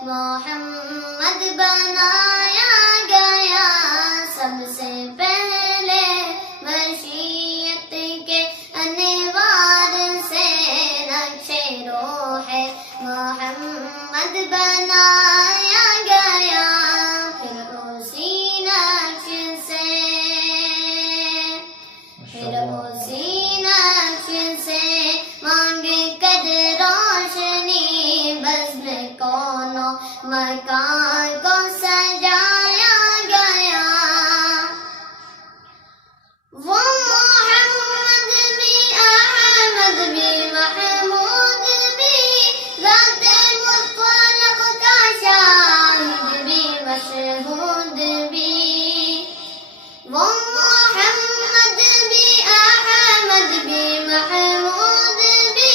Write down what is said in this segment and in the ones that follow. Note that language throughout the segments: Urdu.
محمد بنایا گیا سب سے پہلے مشیت کے انوار سے نقش روح محمد بنایا گیا پھر اسی نقش سے مانگ کر روشنی بزم کونوں مکان کو سجایا گیا وہ محمد بھی احمد بھی محمود بھی ذات مطلق کا شاہد بھی مشہود بھی وہ محمد بھی احمد بھی محمود بھی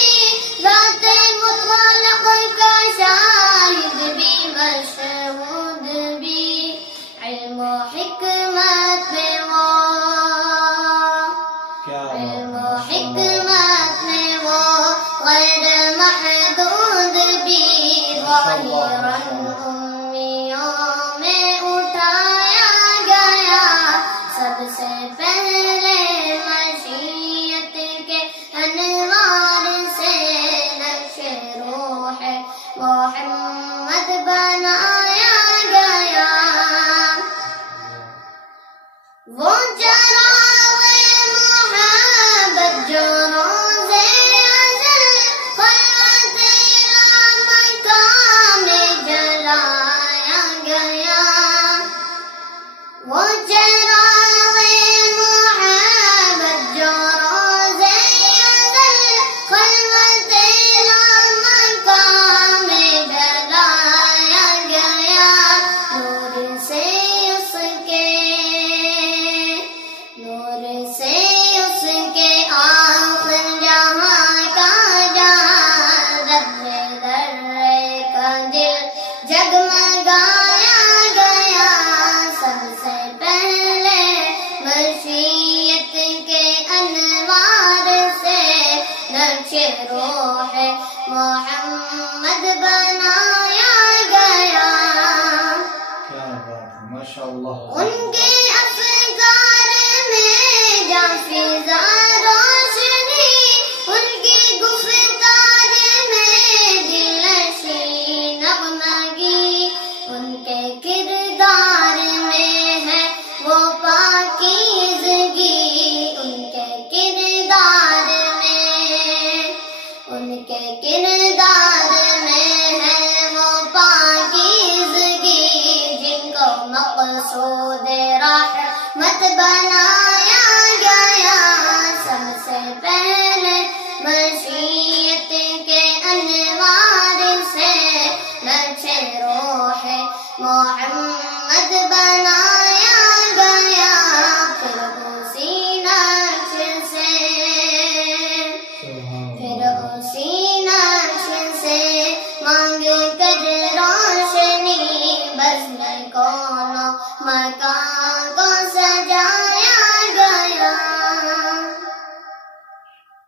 ذات مطلق کا شاہد بھی مشہود بھی علم و حکمت میں وہ غیر محدود بھی ظاہراً امیوں میں اٹھایا گیا سب سے پہلے مشیت کے انوار سے نقش روح محمد بنایا گیا وہ چراغ محبت جو روز ازل خلوت مکہ میں جلایا گیا وہ چراغ محبت جو روز ازل خلوت مکہ میں جلایا گیا نور سے اس کے آخر جہاں کا جہاں ذرے ذرے کا دل جگمگایا گیا سب سے پہلے مشیت کے انوار سے نقش روح محمد بنایا گیا کیا بات ہے ماشاء اللہ ان کے افکار میں جافیزا روشنی ان کی گفتار میں دلنشین نغمگی ان کے کردار میں ہے وہ پاکیزگی ان کے کردار